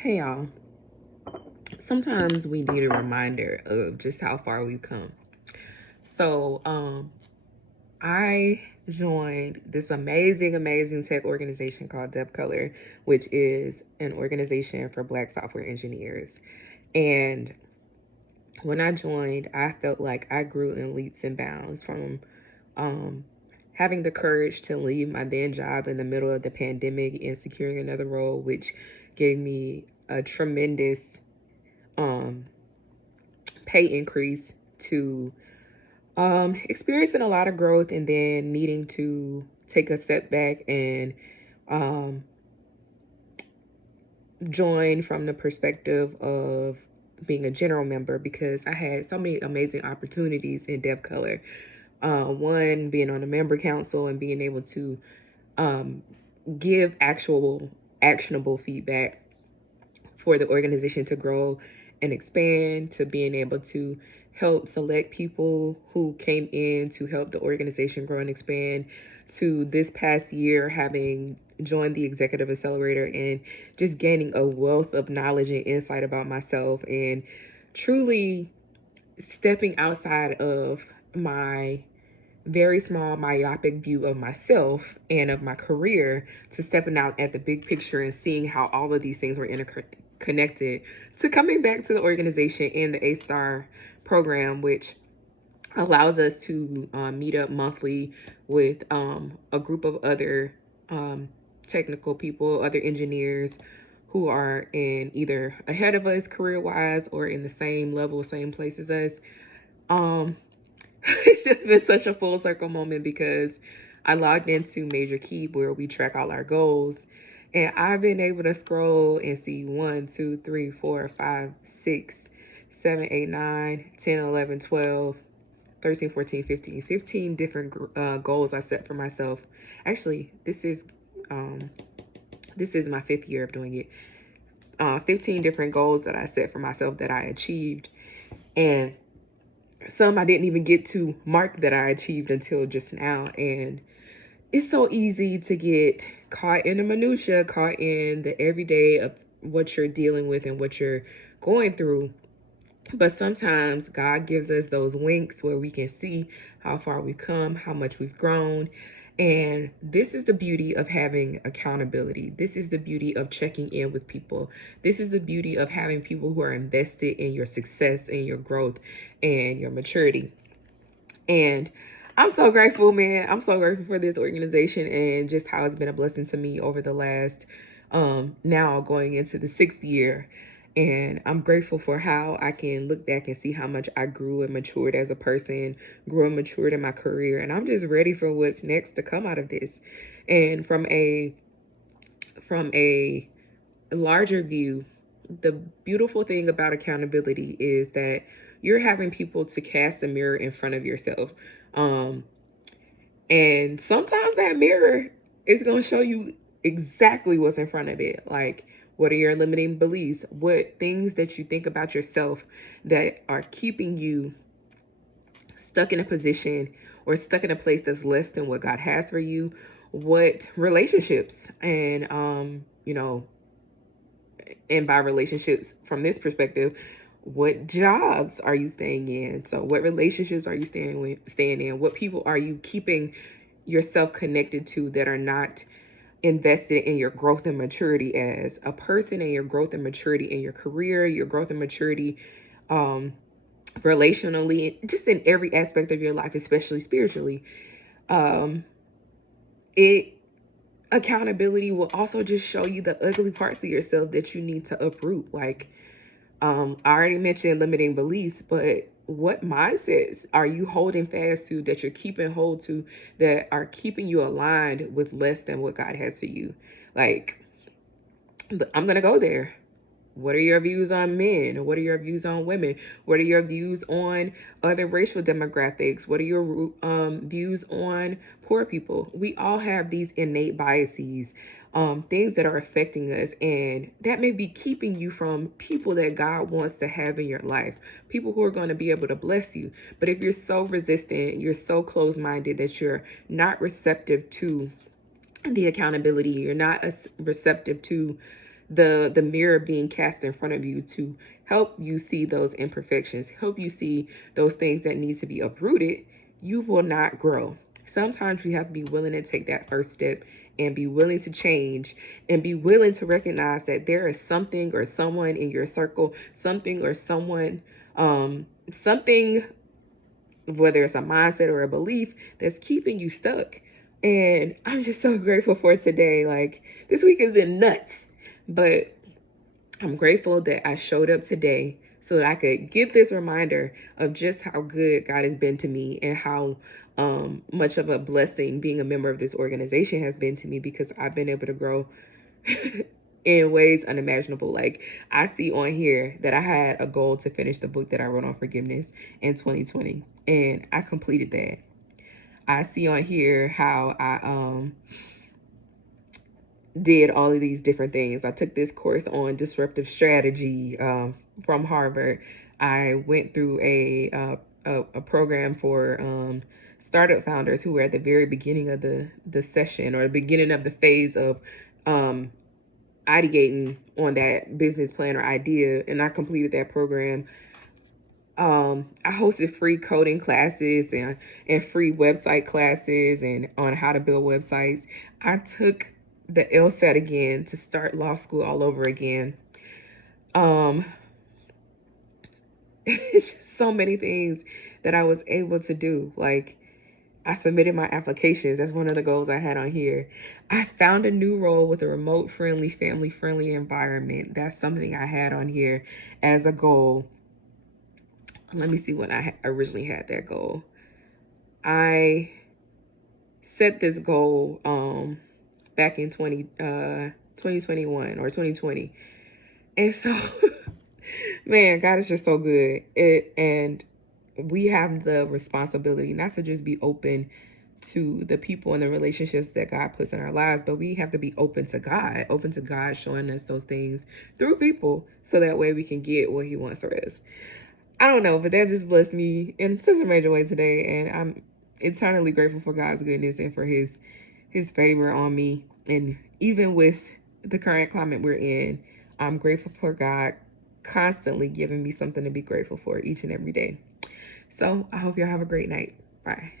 Hey y'all. Sometimes we need a reminder of just how far we've come. So, I joined this amazing tech organization called Depth Color, which is an organization for Black software engineers. And when I joined, I felt like I grew in leaps and bounds from um, having the courage to leave my then job in the middle of the pandemic and securing another role, which gave me a tremendous um, pay increase to experiencing a lot of growth and then needing to take a step back and um, join from the perspective of being a general member because I had so many amazing opportunities in Dev Color. One, being on a member council and being able to um, give actual actionable feedback for the organization to grow and expand, to being able to help select people who came in to help the organization grow and expand, to this past year having joined the Executive Accelerator and just gaining a wealth of knowledge and insight about myself and truly stepping outside of my very small myopic view of myself and of my career to stepping out at the big picture and seeing how all of these things were interconnected, to coming back to the organization in the A-Star program, which allows us to meet up monthly with a group of other um, technical people, other engineers who are in either ahead of us career wise or in the same level, same place as us. Um, it's just been such a full circle moment because I logged into Major Keep where we track all our goals. And I've been able to scroll and see 1, 2, 3, 4, 5, 6, 7, 8, 9, 10, 11, 12, 13, 14, 15, 15 different goals I set for myself. Actually, this is my 5th year of doing it. 15 different goals that I set for myself that I achieved. And some I didn't even get to mark that I achieved until just now. And it's so easy to get caught in the minutia, caught in the everyday of what you're dealing with and what you're going through. But sometimes God gives us those winks where we can see how far we've come, how much we've grown. And this is the beauty of having accountability. This is the beauty of checking in with people. This is the beauty of having people who are invested in your success and your growth and your maturity. And I'm so grateful, man. I'm so grateful for this organization and just how it's been a blessing to me over the last, now going into the 6th year. And I'm grateful for how I can look back and see how much I grew and matured as a person, grew and matured in my career. And I'm just ready for what's next to come out of this. And from a larger view, the beautiful thing about accountability is that you're having people to cast a mirror in front of yourself. Um, and sometimes that mirror is going to show you exactly what's in front of it. Like, what are your limiting beliefs? What things that you think about yourself that are keeping you stuck in a position or stuck in a place that's less than what God has for you? What relationships and by relationships from this perspective, what jobs are you staying in? So what relationships are you staying in? What people are you keeping yourself connected to that are not invested in your growth and maturity as a person, and your growth and maturity in your career, your growth and maturity um relationally, just in every aspect of your life, especially spiritually. um it Accountability will also just show you the ugly parts of yourself that you need to uproot. Like, I already mentioned limiting beliefs, but what mindsets are you holding fast to, that you're keeping hold to, that are keeping you aligned with less than what God has for you? Like, I'm going to go there. What are your views on men? What are your views on women? What are your views on other racial demographics? What are your views on poor people? We all have these innate biases, things that are affecting us, and that may be keeping you from people that God wants to have in your life, people who are going to be able to bless you. But if you're so resistant, you're so closed-minded that you're not receptive to the accountability, you're not receptive to the mirror being cast in front of you to help you see those imperfections, help you see those things that need to be uprooted, you will not grow. Sometimes you have to be willing to take that first step and be willing to change and be willing to recognize that there is something or someone in your circle, something or someone, something, whether it's a mindset or a belief, that's keeping you stuck. And I'm just so grateful for today. Like, this week has been nuts, but I'm grateful that I showed up today so that I could give this reminder of just how good God has been to me and how much of a blessing being a member of this organization has been to me, because I've been able to grow in ways unimaginable. Like, I see on here that I had a goal to finish the book that I wrote on forgiveness in 2020, and I completed that. I see on here how I did all of these different things. I took this course on disruptive strategy from Harvard. I went through a program for startup founders who were at the very beginning of the session, or the beginning of the phase of ideating on that business plan or idea, and I completed that program. I hosted free coding classes and free website classes and on how to build websites. I took the LSAT again to start law school all over again. Um, it's just so many things that I was able to do. Like, I submitted my applications. That's one of the goals I had on here. I found a new role with a remote friendly, family friendly environment. That's something I had on here as a goal. Let me see when I originally had that goal. I set this goal back in 2021 or 2020. And so, man, God is just so good. And we have the responsibility not to just be open to the people and the relationships that God puts in our lives, but we have to be open to God showing us those things through people, so that way we can get what He wants for us. I don't know, but that just blessed me in such a major way today, and I'm eternally grateful for God's goodness and for His favor on me. And even with the current climate we're in, I'm grateful for God constantly giving me something to be grateful for each and every day. So I hope y'all have a great night. Bye.